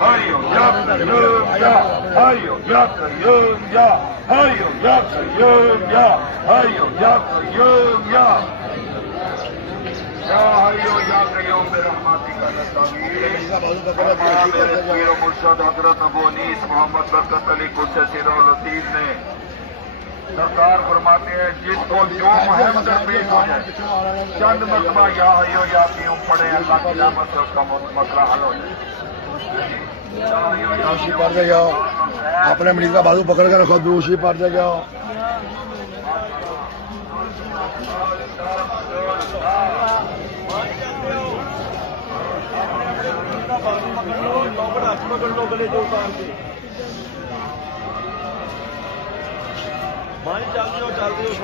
Hayo yakayım ya, hayo yakayım ya, hayo yakayım ya, hayo yakayım ya. Ya hayo yakayım be rahmatika nasta'in. मेरे पीर मुर्शद हजरत अबू अनीस मोहम्मद बरकत अली कुद्दस लतीफ ने सरकार फरमाते हैं जिसको जो मुहम्मद पेश हो जाए चंद मरतबा या हयो या क्यों पड़े अल्लाह की रहमत से उसका मसला हल हो जाए। दूषी पड़ जाओ, अपने मरीज का बाजू पकड़ के रखो, दूषी पड़ जाओ। चलते हो